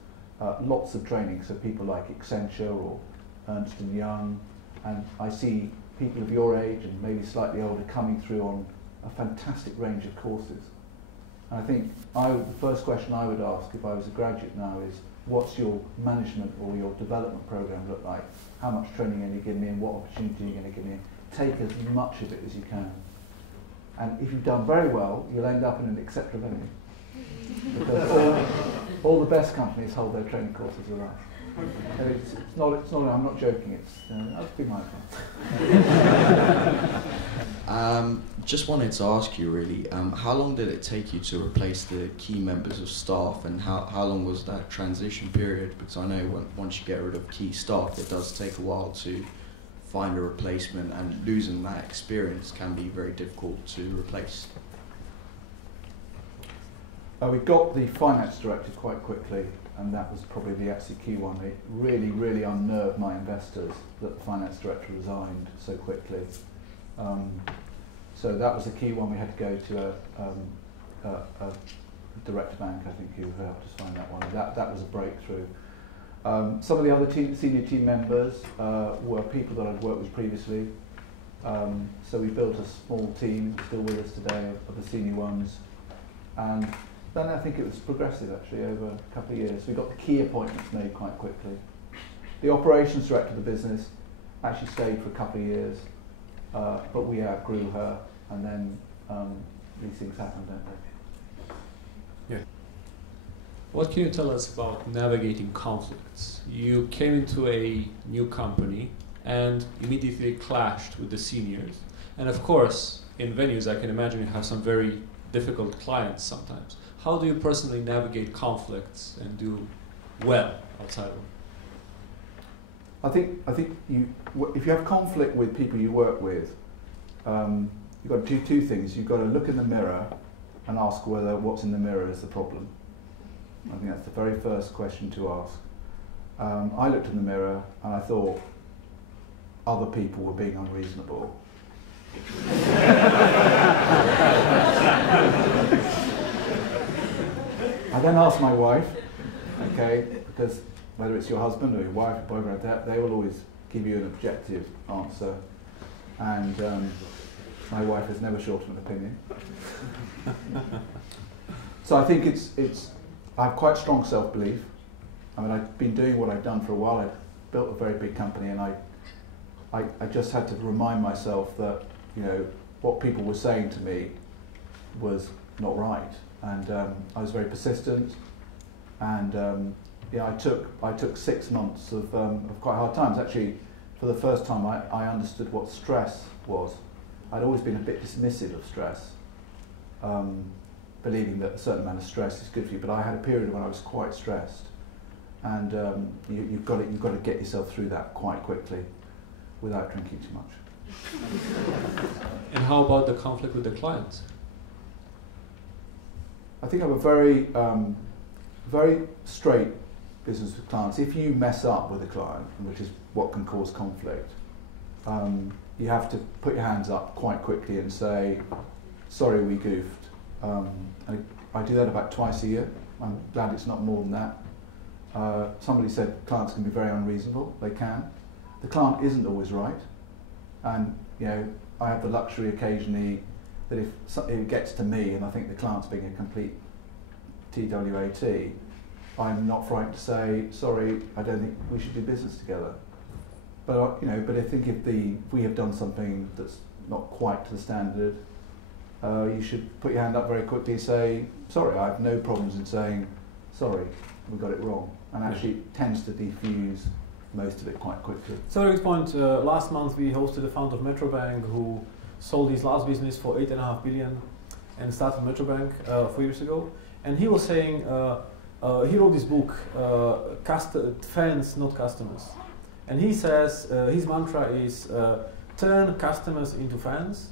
lots of training, so people like Accenture or Ernst & Young, and I see people of your age and maybe slightly older coming through on a fantastic range of courses. And I think the first question I would ask if I was a graduate now is, what's your management or your development program look like? How much training are you giving me and what opportunity are you going to give me? Take as much of it as you can. And if you've done very well, you'll end up in an etc.venue. Because all the best companies hold their training courses with us. It's not, I'm not joking, that's been my fun. Just wanted to ask you really, how long did it take you to replace the key members of staff, and how long was that transition period? Because I know once you get rid of key staff, it does take a while to find a replacement, and losing that experience can be very difficult to replace. We got the finance director quite quickly, and that was probably the absolute key one. It really, really unnerved my investors that the finance director resigned so quickly. So that was the key one. We had to go to a direct bank, I think, who helped us find that one. That was a breakthrough. Some of the other senior team members were people that I'd worked with previously. So we built a small team, still with us today, of the senior ones. And then I think it was progressive actually over a couple of years. We got the key appointments made quite quickly. The operations director of the business actually stayed for a couple of years, but we outgrew her, and then these things happen, don't they? Yeah. What can you tell us about navigating conflicts? You came into a new company and immediately clashed with the seniors. And of course, in venues, I can imagine you have some very difficult clients sometimes. How do you personally navigate conflicts and do well outside of them? I think if you have conflict with people you work with, you've got to do two things. You've got to look in the mirror and ask whether what's in the mirror is the problem. I think that's the very first question to ask. I looked in the mirror and I thought other people were being unreasonable. I then asked my wife, okay, because whether it's your husband or your wife or boyfriend, they will always give you an objective answer, and my wife is never short of an opinion. So I think I have quite strong self-belief. I mean, I've been doing what I've done for a while. I've built a very big company, and I just had to remind myself that, you know, what people were saying to me was not right, and I was very persistent, and yeah, I took 6 months of quite hard times. Actually, for the first time, I understood what stress was. I'd always been a bit dismissive of stress, believing that a certain amount of stress is good for you. But I had a period when I was quite stressed, and you've got to get yourself through that quite quickly, without drinking too much. And how about the conflict with the clients? I think I have a very, very straight business with clients. If you mess up with a client, which is what can cause conflict, you have to put your hands up quite quickly and say, sorry, we goofed. I do that about twice a year. I'm glad it's not more than that. Somebody said clients can be very unreasonable. They can. The client isn't always right. And you know, I have the luxury occasionally that if it gets to me and I think the client's being a complete TWAT, I'm not frightened to say, sorry, I don't think we should do business together. But you know, but I think if we have done something that's not quite to the standard, you should put your hand up very quickly and say, sorry, I have no problems in saying, sorry, we got it wrong. And actually it tends to diffuse most of it quite quickly. So very good point. Last month we hosted the founder of Metrobank who sold his last business for 8.5 billion and started Metrobank 4 years ago. And he was saying, he wrote this book, Fans, Not Customers. And he says, his mantra is, turn customers into fans.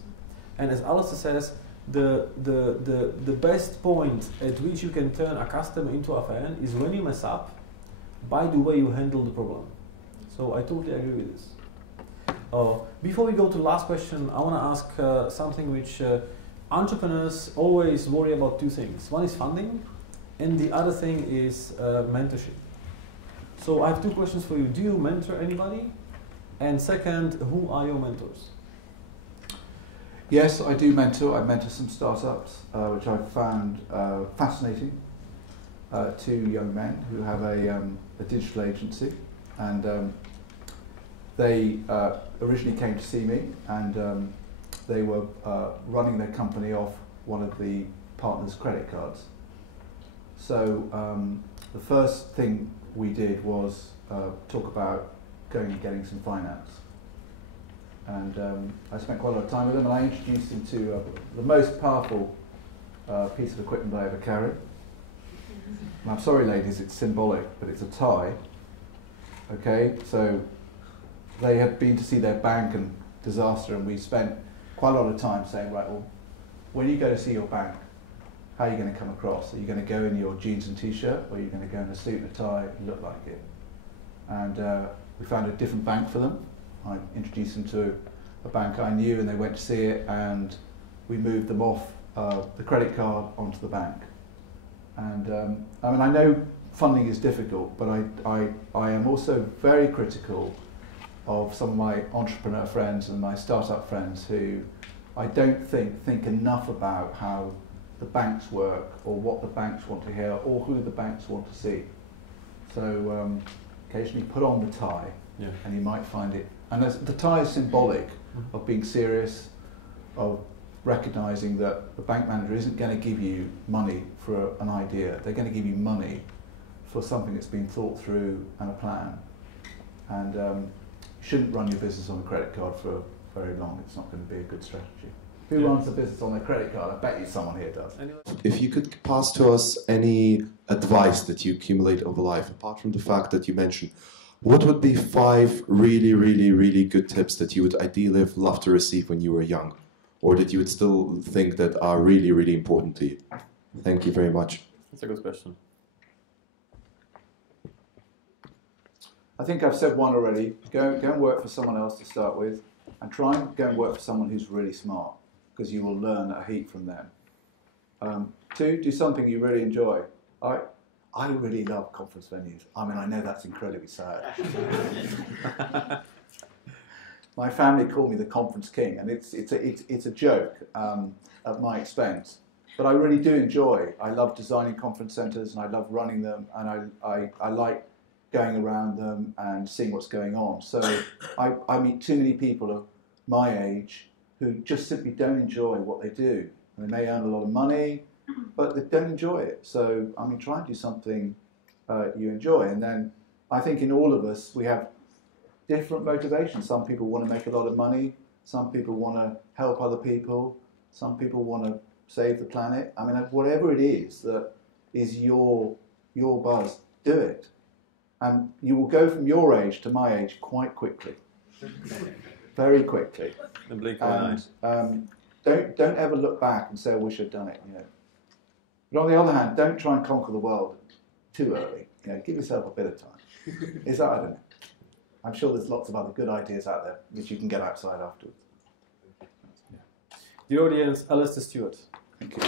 And as Alastair says, the best point at which you can turn a customer into a fan is when you mess up by the way you handle the problem. So I totally agree with this. Before we go to the last question, I want to ask something which entrepreneurs always worry about. Two things. One is funding, and the other thing is mentorship. So I have two questions for you. Do you mentor anybody? And second, who are your mentors? Yes, I do mentor. I mentor some startups, which I've found fascinating. Two young men who have a digital agency, and they originally came to see me, and they were running their company off one of the partners' credit cards. So the first thing we did was talk about going and getting some finance. And I spent quite a lot of time with them, and I introduced them to the most powerful piece of equipment I ever carry. And I'm sorry, ladies, it's symbolic, but it's a tie. Okay, so they had been to see their bank and disaster, and we spent quite a lot of time saying, right, well, when you go to see your bank, how are you going to come across? Are you going to go in your jeans and t-shirt, or are you going to go in a suit and a tie and look like it? And we found a different bank for them. I introduced them to a bank I knew, and they went to see it, and we moved them off the credit card onto the bank. And I mean, I know funding is difficult, but I am also very critical of some of my entrepreneur friends and my startup friends who I don't think enough about how the banks work, or what the banks want to hear, or who the banks want to see. So occasionally put on the tie, and you might find it. And the tie is symbolic of being serious, of recognising that the bank manager isn't going to give you money for an idea. They're going to give you money for something that's been thought through and a plan. And you shouldn't run your business on a credit card for very long. It's not going to be a good strategy. Who runs a business on their credit card? I bet you someone here does. If you could pass to us any advice that you accumulate over life, apart from the fact that you mentioned, what would be 5 really, really, really good tips that you would ideally have loved to receive when you were young, or that you would still think that are really, really important to you? Thank you very much. That's a good question. I think I've said one already. Go and work for someone else to start with, and try and go and work for someone who's really smart, because you will learn a heap from them. 2, do something you really enjoy. I really love conference venues. I mean, I know that's incredibly sad. My family call me the conference king, and it's a joke at my expense. But I really do enjoy. I love designing conference centres, and I love running them, and I like going around them and seeing what's going on. So I meet too many people of my age who just simply don't enjoy what they do. They may earn a lot of money, but they don't enjoy it. So, I mean, try and do something you enjoy. And then I think in all of us, we have different motivations. Some people want to make a lot of money. Some people want to help other people. Some people want to save the planet. I mean, whatever it is that is your buzz, do it. And you will go from your age to my age quite quickly. very quickly. And blink your eyes. Don't ever look back and say, I wish I'd done it. You know. But on the other hand, don't try and conquer the world too early. You know, give yourself a bit of time. Is that, I don't know. I'm sure there's lots of other good ideas out there which you can get outside afterwards. The audience, Alastair Stewart. Thank you.